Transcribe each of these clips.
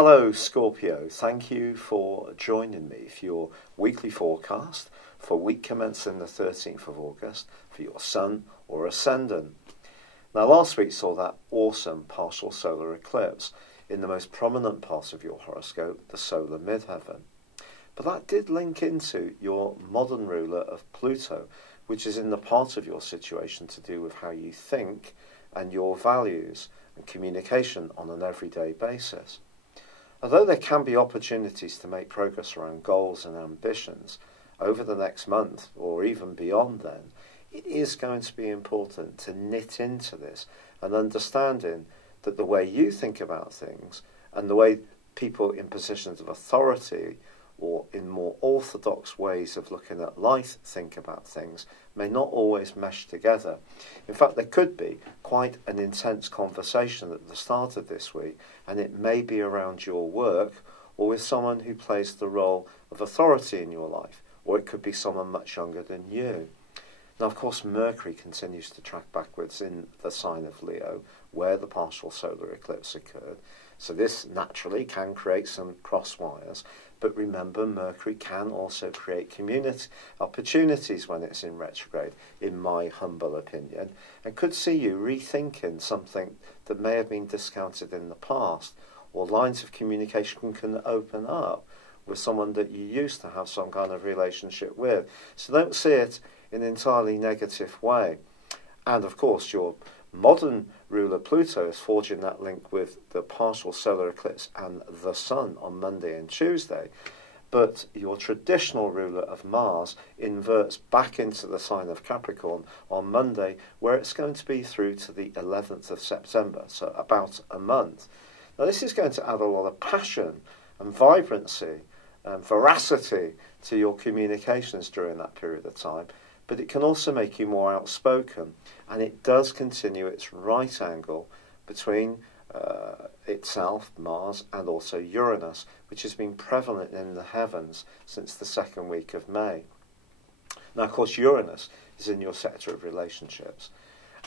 Hello Scorpio, thank you for joining me for your weekly forecast for week commencing the 13th of August for your Sun or Ascendant. Now last week saw that awesome partial solar eclipse in the most prominent part of your horoscope, the solar midheaven. But that did link into your modern ruler of Pluto, which is in the part of your situation to do with how you think and your values and communication on an everyday basis. Although there can be opportunities to make progress around goals and ambitions over the next month or even beyond then, it is going to be important to knit into this and understanding that the way you think about things and the way people in positions of authority or in more orthodox ways of looking at life think about things may not always mesh together. In fact, there could be quite an intense conversation at the start of this week, and it may be around your work or with someone who plays the role of authority in your life, or it could be someone much younger than you. Now, of course, Mercury continues to track backwards in the sign of Leo, where the partial solar eclipse occurred. So this naturally can create some cross wires. But remember, Mercury can also create community opportunities when it's in retrograde, in my humble opinion, and could see you rethinking something that may have been discounted in the past, or lines of communication can open up with someone that you used to have some kind of relationship with. So don't see it in an entirely negative way. And of course, your modern ruler Pluto is forging that link with the partial solar eclipse and the Sun on Monday and Tuesday. But your traditional ruler of Mars inverts back into the sign of Capricorn on Monday, where it's going to be through to the 11th of September, so about a month. Now this is going to add a lot of passion and vibrancy and veracity to your communications during that period of time. But it can also make you more outspoken, and it does continue its right angle between itself, Mars, and also Uranus, which has been prevalent in the heavens since the second week of May. Now, of course, Uranus is in your sector of relationships,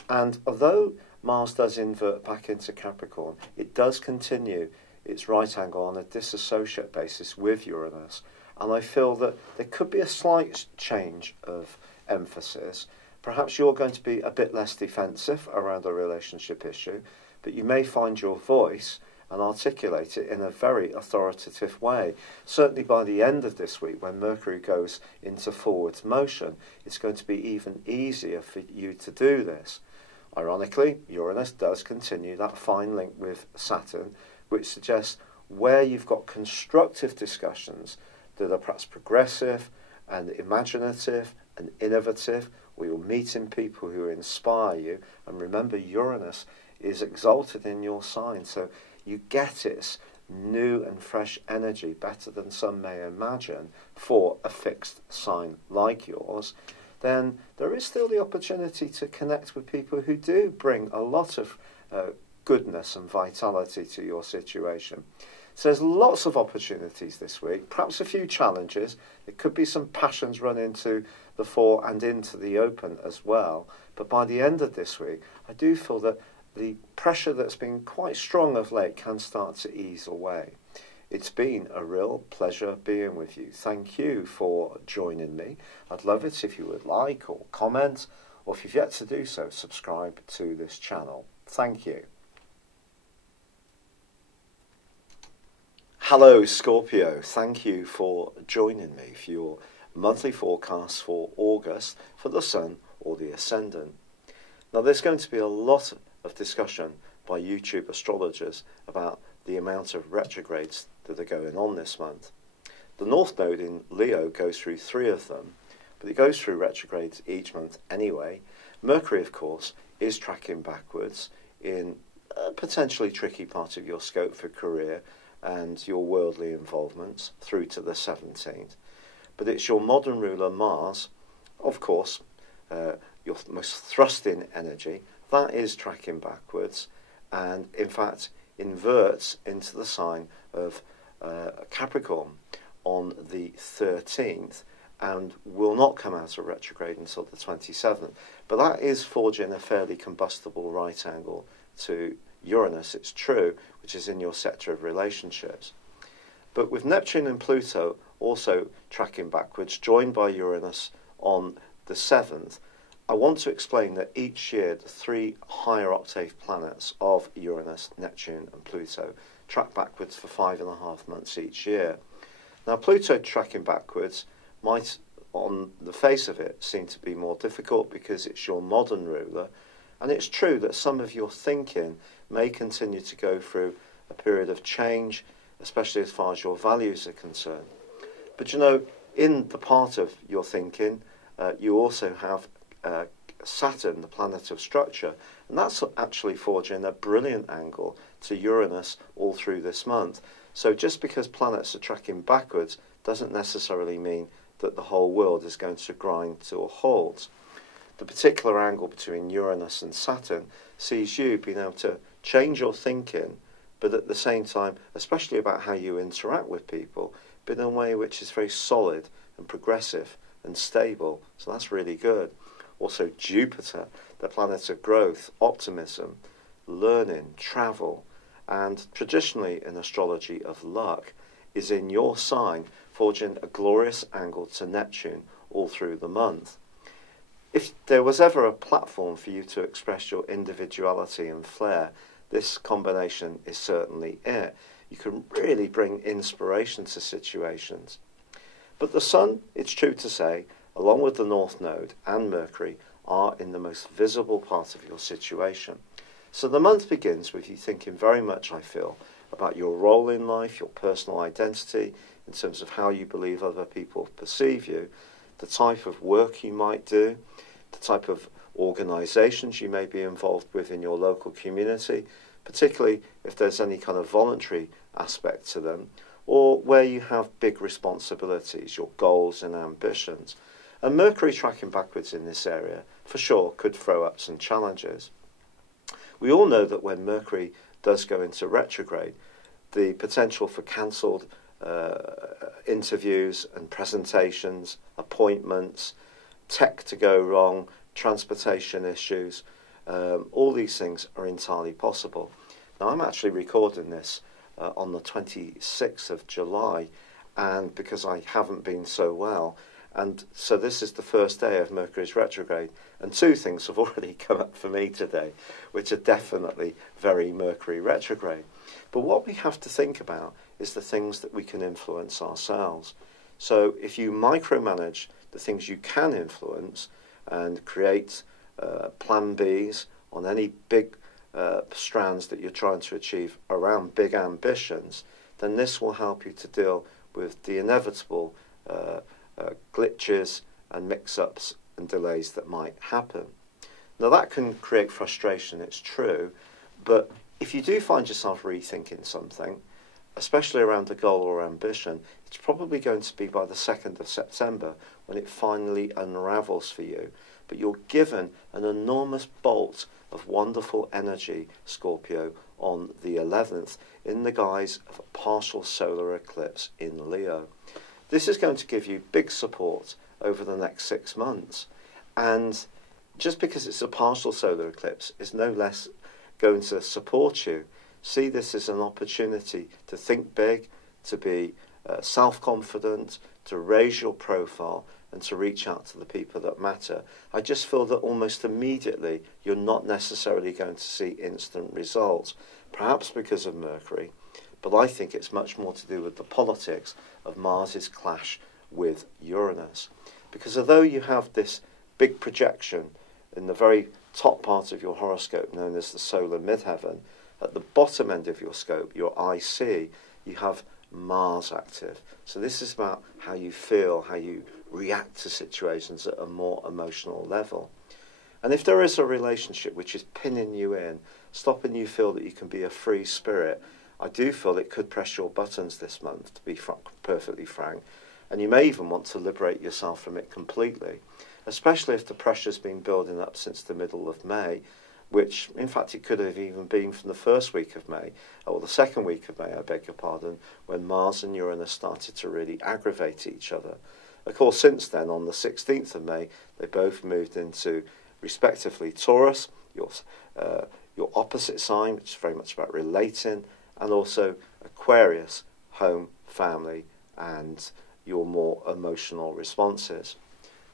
and although Mars does invert back into Capricorn, it does continue its right angle on a disassociate basis with Uranus, and I feel that there could be a slight change of emphasis. Perhaps you're going to be a bit less defensive around a relationship issue, but you may find your voice and articulate it in a very authoritative way. Certainly by the end of this week, when Mercury goes into forwards motion, it's going to be even easier for you to do this. Ironically, Uranus does continue that fine link with Saturn, which suggests where you've got constructive discussions that are perhaps progressive and imaginative and innovative, where you're meeting people who inspire you. And remember, Uranus is exalted in your sign, so you get its new and fresh energy better than some may imagine for a fixed sign like yours. Then there is still the opportunity to connect with people who do bring a lot of goodness and vitality to your situation. So there's lots of opportunities this week, perhaps a few challenges. There could be some passions run into the fore and into the open as well. But by the end of this week, I do feel that the pressure that's been quite strong of late can start to ease away. It's been a real pleasure being with you. Thank you for joining me. I'd love it if you would like or comment, or if you've yet to do so, subscribe to this channel. Thank you. Hello Scorpio, thank you for joining me for your monthly forecast for August for the Sun or the Ascendant. Now there's going to be a lot of discussion by YouTube astrologers about the amount of retrogrades that are going on this month. The North Node in Leo goes through 3 of them, but it goes through retrogrades each month anyway. Mercury, of course, is tracking backwards in a potentially tricky part of your scope for career and your worldly involvements through to the 17th. But it's your modern ruler Mars, of course, your most thrust-in energy, that is tracking backwards and in fact inverts into the sign of Capricorn on the 13th and will not come out of retrograde until the 27th. But that is forging a fairly combustible right angle to Uranus, it's true, which is in your sector of relationships. But with Neptune and Pluto also tracking backwards, joined by Uranus on the 7th, I want to explain that each year the three higher octave planets of Uranus, Neptune and Pluto track backwards for 5.5 months each year. Now, Pluto tracking backwards might, on the face of it, seem to be more difficult because it's your modern ruler, and it's true that some of your thinking may continue to go through a period of change, especially as far as your values are concerned. But you know, in the part of your thinking, you also have Saturn, the planet of structure, and that's actually forging a brilliant angle to Uranus all through this month. So just because planets are tracking backwards doesn't necessarily mean that the whole world is going to grind to a halt. The particular angle between Uranus and Saturn sees you being able to change your thinking, but at the same time, especially about how you interact with people, but in a way which is very solid and progressive and stable. So that's really good. Also Jupiter, the planet of growth, optimism, learning, travel, and traditionally in astrology of luck, is in your sign, forging a glorious angle to Neptune all through the month. If there was ever a platform for you to express your individuality and flair, this combination is certainly it. You can really bring inspiration to situations. But the Sun, it's true to say, along with the North Node and Mercury, are in the most visible part of your situation. So the month begins with you thinking very much, I feel, about your role in life, your personal identity, in terms of how you believe other people perceive you, the type of work you might do, the type of organisations you may be involved with in your local community, particularly if there's any kind of voluntary aspect to them, or where you have big responsibilities, your goals and ambitions. And Mercury tracking backwards in this area, for sure, could throw up some challenges. We all know that when Mercury does go into retrograde, the potential for cancelled interviews and presentations, appointments, tech to go wrong, transportation issues, all these things are entirely possible. Now, I'm actually recording this on the 26th of July, and because I haven't been so well, and so this is the first day of Mercury's retrograde, and two things have already come up for me today, which are definitely very Mercury retrograde. But what we have to think about is the things that we can influence ourselves. So if you micromanage the things you can influence and create plan Bs on any big strands that you're trying to achieve around big ambitions, then this will help you to deal with the inevitable glitches and mix-ups and delays that might happen. Now that can create frustration, it's true, but if you do find yourself rethinking something, especially around a goal or ambition, it's probably going to be by the 2nd of September when it finally unravels for you. But you're given an enormous bolt of wonderful energy, Scorpio, on the 11th in the guise of a partial solar eclipse in Leo. This is going to give you big support over the next 6 months. And just because it's a partial solar eclipse is no less going to support you. See this as an opportunity to think big, to be self-confident, to raise your profile, and to reach out to the people that matter. I just feel that almost immediately you're not necessarily going to see instant results, perhaps because of Mercury, but I think it's much more to do with the politics of Mars's clash with Uranus. Because although you have this big projection in the very top part of your horoscope known as the solar midheaven, at the bottom end of your scope, your IC, you have Mars active. So this is about how you feel, how you react to situations at a more emotional level. And if there is a relationship which is pinning you in, stopping you feel that you can be a free spirit, I do feel it could press your buttons this month, to be perfectly frank. And you may even want to liberate yourself from it completely, especially if the pressure's been building up since the middle of May, which, in fact, it could have even been from the first week of May, or the second week of May, I beg your pardon, when Mars and Uranus started to really aggravate each other. Of course, since then, on the 16th of May, they both moved into, respectively, Taurus, your opposite sign, which is very much about relating, and also Aquarius, home, family, and your more emotional responses.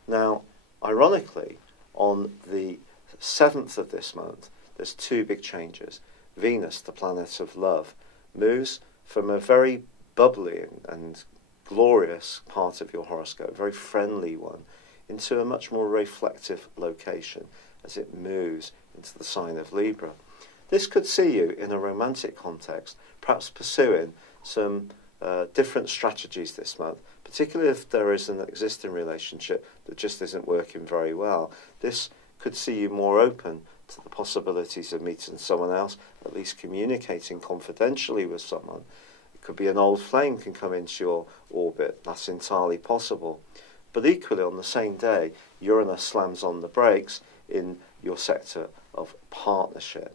Now, ironically, on the 7th of this month, there's two big changes. Venus, the planet of love, moves from a very bubbly and glorious part of your horoscope, very friendly one, into a much more reflective location as it moves into the sign of Libra. This could see you in a romantic context, perhaps pursuing some different strategies this month, particularly if there is an existing relationship that just isn't working very well. This could see you more open to the possibilities of meeting someone else, at least communicating confidentially with someone. It could be an old flame can come into your orbit. That's entirely possible. But equally, on the same day, Uranus slams on the brakes in your sector of partnership.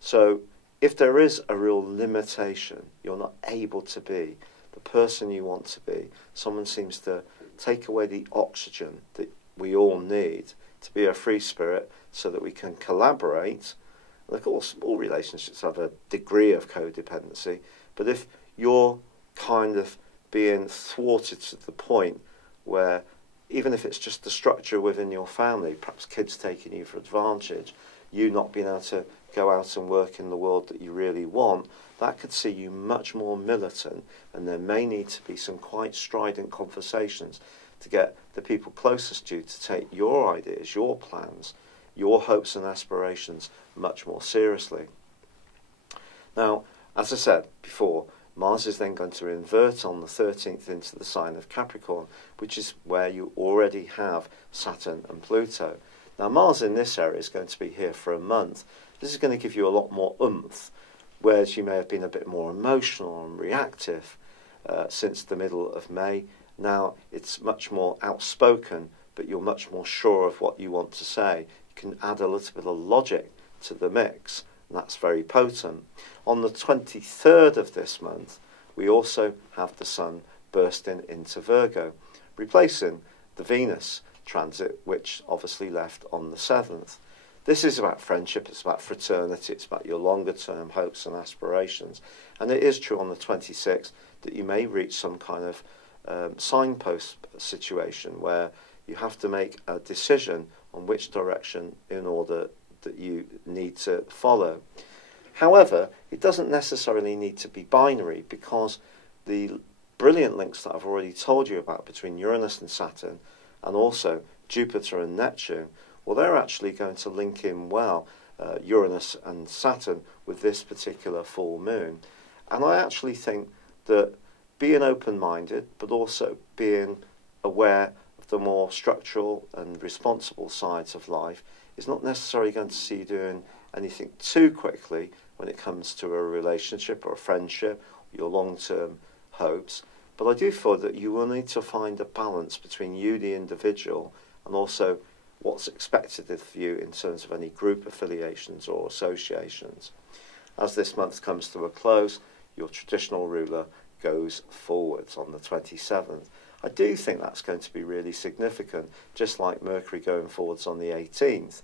So if there is a real limitation, you're not able to be the person you want to be, someone seems to take away the oxygen that we all need to be a free spirit so that we can collaborate. And of course, all relationships have a degree of codependency, but if you're kind of being thwarted to the point where, even if it's just the structure within your family, perhaps kids taking you for advantage, you not being able to go out and work in the world that you really want, that could see you much more militant, and there may need to be some quite strident conversations to get the people closest to you to take your ideas, your plans, your hopes and aspirations much more seriously. Now, as I said before, Mars is then going to invert on the 13th into the sign of Capricorn, which is where you already have Saturn and Pluto. Now, Mars in this area is going to be here for a month. This is going to give you a lot more oomph, whereas you may have been a bit more emotional and reactive since the middle of May. Now it's much more outspoken, but you're much more sure of what you want to say. You can add a little bit of logic to the mix, and that's very potent. On the 23rd of this month, we also have the Sun bursting into Virgo, replacing the Venus transit, which obviously left on the 7th. This is about friendship, it's about fraternity, it's about your longer term hopes and aspirations. And it is true on the 26th that you may reach some kind of signpost situation where you have to make a decision on which direction in order that you need to follow. However, it doesn't necessarily need to be binary, because the brilliant links that I've already told you about between Uranus and Saturn, and also Jupiter and Neptune, well, they're actually going to link in well, Uranus and Saturn, with this particular full moon. And I actually think that being open-minded, but also being aware of the more structural and responsible sides of life, is not necessarily going to see you doing anything too quickly when it comes to a relationship or a friendship, your long-term hopes. But I do feel that you will need to find a balance between you, the individual, and also what's expected of you in terms of any group affiliations or associations. As this month comes to a close, your traditional ruler goes forwards on the 27th. I do think that's going to be really significant, just like Mercury going forwards on the 18th.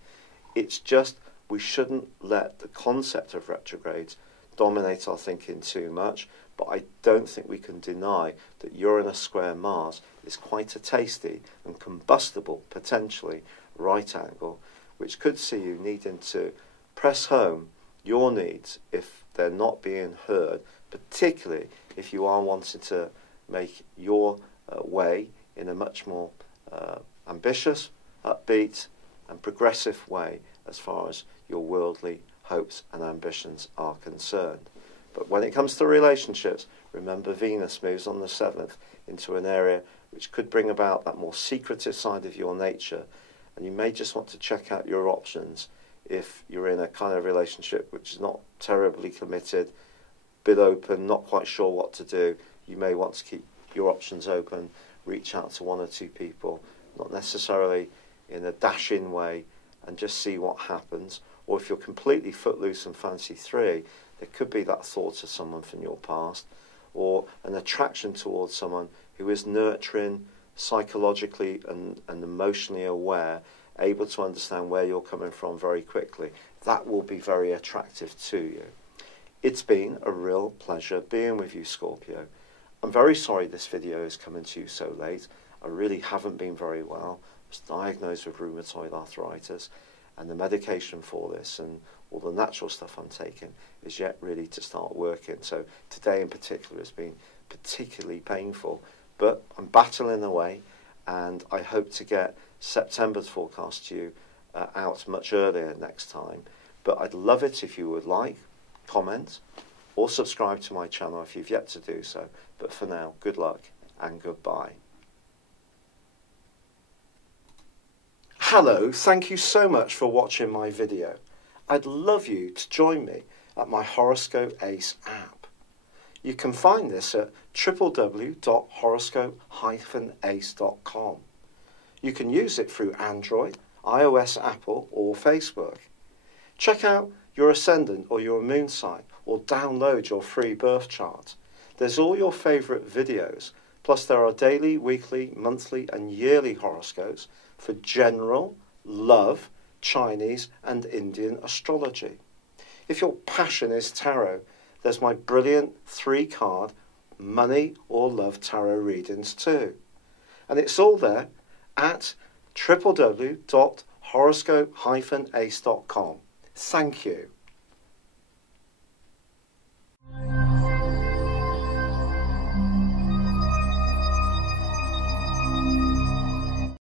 It's just we shouldn't let the concept of retrogrades dominate our thinking too much, but I don't think we can deny that Uranus square Mars is quite a tasty and combustible, potentially, right angle, which could see you needing to press home your needs if they're not being heard, particularly if you are wanting to make your way in a much more ambitious, upbeat and progressive way as far as your worldly hopes and ambitions are concerned. But when it comes to relationships, remember Venus moves on the 7th into an area which could bring about that more secretive side of your nature, and you may just want to check out your options if you're in a kind of relationship which is not terribly committed, bit open, not quite sure what to do. You may want to keep your options open, reach out to one or two people, not necessarily in a dashing way, and just see what happens. Or if you're completely footloose and fancy free, there could be that thought of someone from your past, or an attraction towards someone who is nurturing, psychologically and emotionally aware, able to understand where you're coming from very quickly, that will be very attractive to you. It's been a real pleasure being with you, Scorpio. I'm very sorry this video is coming to you so late. I really haven't been very well. I was diagnosed with rheumatoid arthritis, and the medication for this and all the natural stuff I'm taking is yet really to start working. So today in particular has been particularly painful, but I'm battling away, and I hope to get September's forecast to you out much earlier next time. But I'd love it if you would like, comment, or subscribe to my channel if you've yet to do so. But for now, good luck and goodbye. Hello, thank you so much for watching my video. I'd love you to join me at my Horoscope Ace app. You can find this at www.horoscope-ace.com. You can use it through Android, iOS, Apple, or Facebook. Check out your ascendant or your moon sign, or download your free birth chart. There's all your favourite videos, plus there are daily, weekly, monthly and yearly horoscopes for general, love, Chinese and Indian astrology. If your passion is tarot, there's my brilliant 3-card money or love tarot readings too. And it's all there at www.horoscope-ace.com. Thank you.